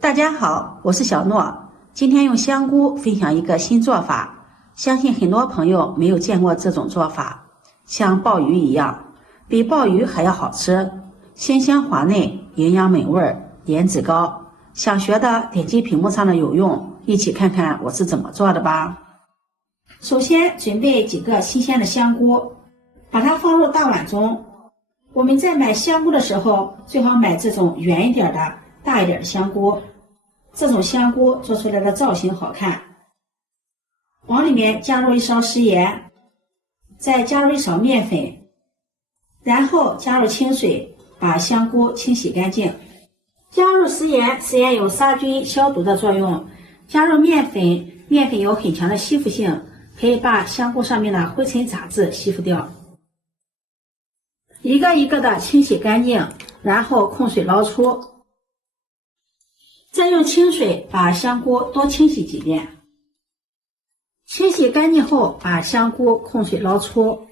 大家好，我是小諾，今天用香菇分享一個新做法，相信很多朋友沒有見過這種做法，像鮑魚一樣，比鮑魚還要好吃，鮮香滑嫩，營養美味，顏值高。想學的點擊屏幕上的有用，一起看看我是怎麼做的吧。首先準備幾個新鮮的香菇，把它放入大碗中。我們在買香菇的時候，最好買這種圓一點的、大一點的香菇，這種香菇做出來的造型好看。往裡面加入1勺食鹽，再加入1勺麵粉，然後加入清水，把香菇清洗乾淨。加入食鹽，食鹽有殺菌消毒的作用。加入麵粉，麵粉有很強的吸附性，可以把香菇上面的灰尘雜质吸附掉。一個一個的清洗乾淨，然後控水撈出。再用清水把香菇多清洗幾遍。清洗乾淨後，把香菇控水撈出，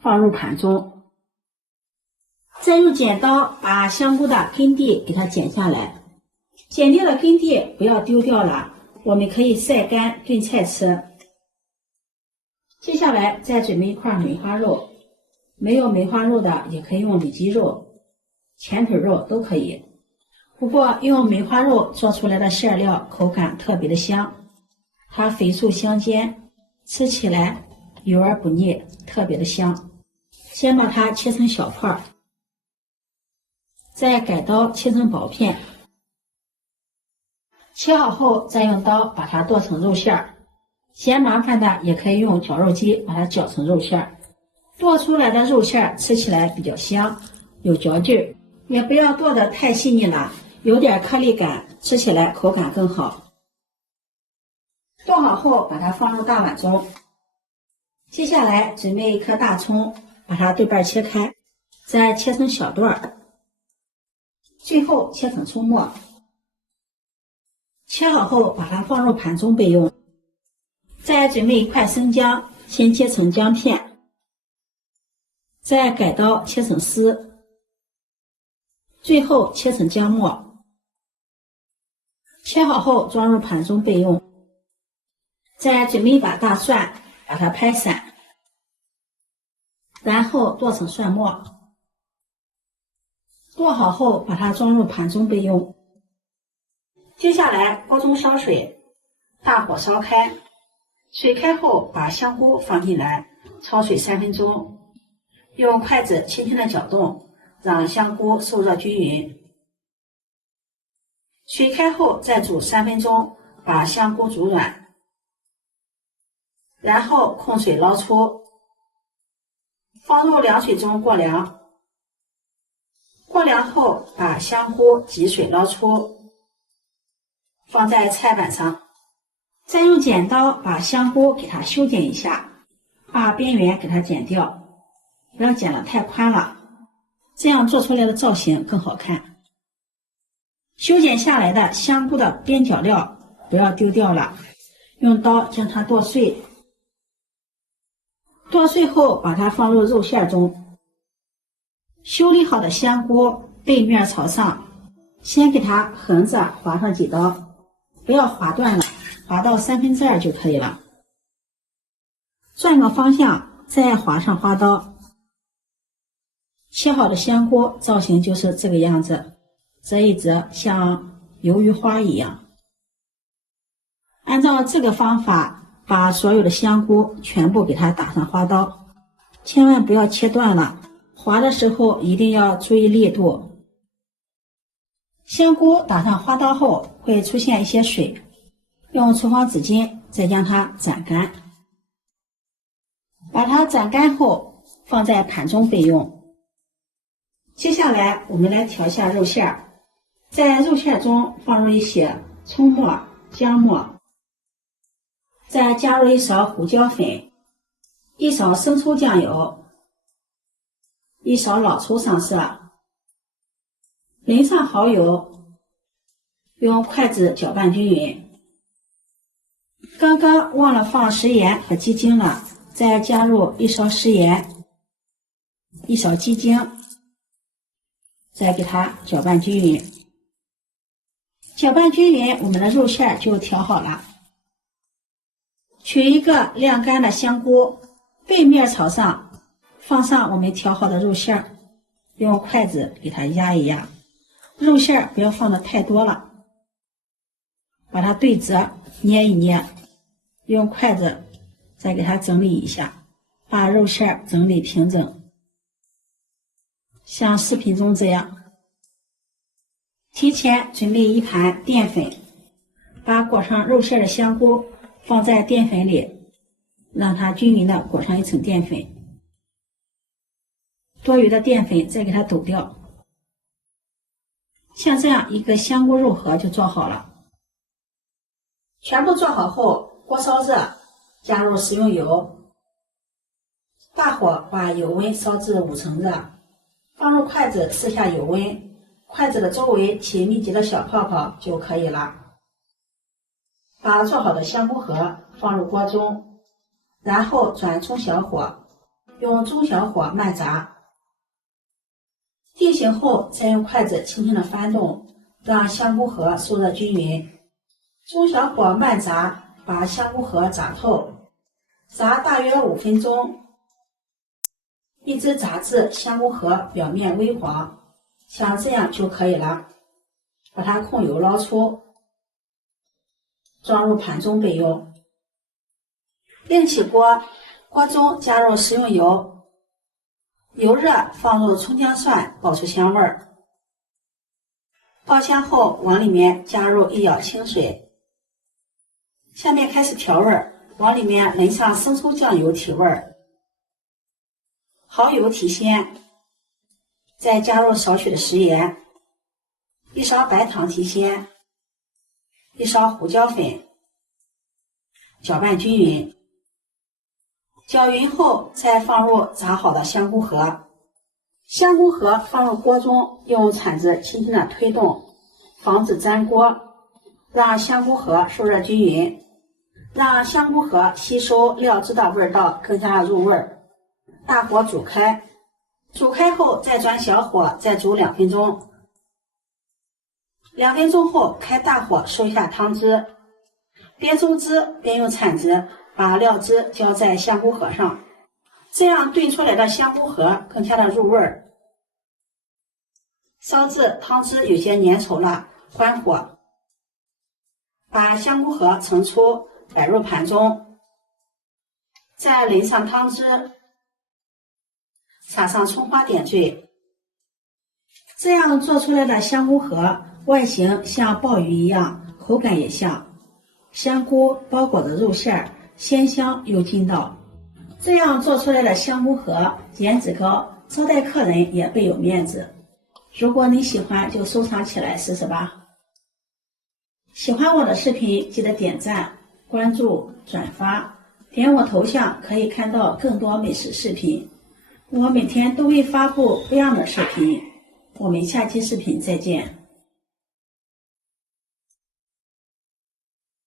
放入盤中。再用剪刀把香菇的根蒂給它剪下來，剪掉的根蒂不要丟掉了，我們可以曬乾燉菜吃。接下來再準備一塊梅花肉，沒有梅花肉的也可以用里脊肉、前腿肉都可以。不過用梅花肉做出來的馅料口感特別的香，它肥瘦相間，吃起來油而不膩，特別的香。先把它切成小塊，再改刀切成薄片。切好後再用刀把它剁成肉馅儿，嫌麻煩的也可以用绞肉機把它绞成肉馅儿。剁出来的肉馅儿吃起來比較香，有嚼勁，也不要剁得太细膩了，有點顆粒感，吃起來口感更好。剁好後把它放入大碗中。接下來準備一顆大蔥，把它对半切開，再切成小段，最後切成蔥末。切好後把它放入盤中備用。再準備一塊生薑，先切成薑片，再改刀切成絲，最後切成薑末。切好後装入盤中備用。再準備一把大蒜，把它拍散，然後剁成蒜末。剁好後把它裝入盤中備用。接下來鍋中燒水，大火燒開，水開後把香菇放進來，焯水3分鐘，用筷子輕輕的攪動，讓香菇受熱均勻。水開後再煮3分鐘，把香菇煮軟，然後控水撈出，放入涼水中過涼。過涼後把香菇擠水撈出，放在菜板上，再用剪刀把香菇給它修剪一下，把邊緣給它剪掉，不要剪得太寬了，這樣做出來的造型更好看。修剪下來的香菇的邊角料不要丟掉了，用刀將它剁碎。剁碎後把它放入肉馅中。修理好的香菇背面朝上，先給它橫着劃上幾刀，不要劃斷了，劃到2/3就可以了。轉個方向，再劃上花刀。切好的香菇造型就是這個樣子，折一折像魷魚花一樣。按照這個方法，把所有的香菇全部給它打上花刀，千萬不要切斷了，劃的時候一定要注意力度。香菇打上花刀後會出現一些水，用廚房紙巾再將它斬乾。把它斬乾後放在盤中備用。接下來我們來調一下肉餡，在肉餡中放入一些蔥末、薑末，再加入1勺胡椒粉、1勺生抽醬油、1勺老抽上色，淋上蚝油，用筷子攪拌均勻。剛剛忘了放食鹽和雞精了，再加入1勺食鹽、1勺雞精，再给它攪拌均勻。攪拌均匀，我們的肉餡就調好了。取一個晾乾的香菇，背面朝上，放上我們調好的肉餡，用筷子給它壓一壓，肉餡不要放的太多了，把它对折捏一捏，用筷子再給它整理一下，把肉餡整理平整，像視頻中這樣。提前準備一盤澱粉，把裹上肉餡的香菇放在澱粉裡，讓它均匀的裹上一層澱粉。多余的澱粉再給它抖掉。像這樣一個香菇肉盒就做好了。全部做好後，鍋燒熱，加入食用油，大火把油溫燒至5成熱，放入筷子試下油溫，筷子的周圍起密集的小泡泡就可以了。把做好的香菇盒放入鍋中，然後轉中小火，用中小火慢炸。定型後，再用筷子輕輕的翻動，讓香菇盒受熱均勻。中小火慢炸，把香菇盒炸透，炸大約5分鐘，一直炸至香菇盒表面微黃。像這樣就可以了，把它控油撈出，裝入盤中備用。另起鍋，鍋中加入食用油，油熱放入蔥薑蒜爆出香味兒。爆香後，往裡面加入1舀清水。下面開始調味，往裡面淋上生抽醬油提味兒，蚝油提鮮。再加入少許的食鹽，1勺白糖提鮮，1勺胡椒粉，攪拌均勻。攪勻後，再放入炸好的香菇盒。香菇盒放入鍋中，用鏟子輕輕的推動，防止粘鍋，讓香菇盒受熱均勻，讓香菇盒吸收料汁的味道更加入味兒。大火煮開。煮開後，再轉小火，再煮2分鐘。2分鐘後，開大火收一下湯汁，邊收汁邊用鏟子把料汁澆在香菇盒上，這樣燉出來的香菇盒更加的入味兒。燒至湯汁有些粘稠了，關火，把香菇盒盛出，擺入盤中，再淋上湯汁。撒上蔥花點綴，這樣做出來的香菇盒外形像鮑魚一樣，口感也像。香菇包裹着肉餡，鮮香又筋道。這樣做出來的香菇盒顏值高，招待客人也倍有面子。如果你喜歡，就收藏起來試試吧。喜歡我的視頻，記得點讚、關注、轉發，點我頭像可以看到更多美食視頻。我每天都會發布不一樣的視頻，我們下期視頻再見。